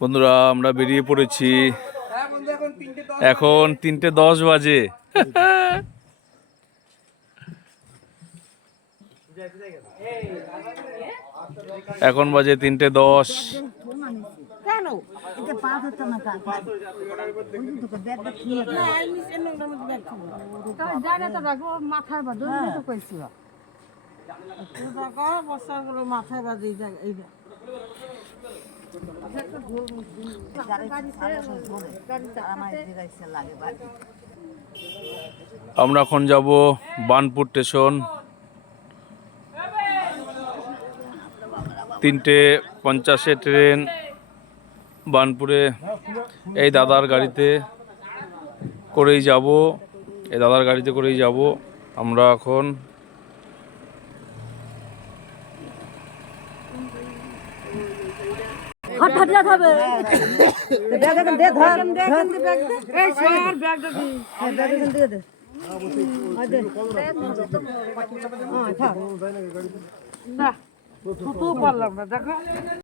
বন্ধুরা আমরা বেরিয়ে পড়েছি, এখন 3:10 বাজে। এখন বাজে 3:10। মাথায় বাজে আমরা এখন যাব বার্নপুর স্টেশন। 3:50 ট্রেন বার্নপুরে। এই দাদার গাড়িতে করেই যাব, আমরা এখন। পারলাম না দেখো।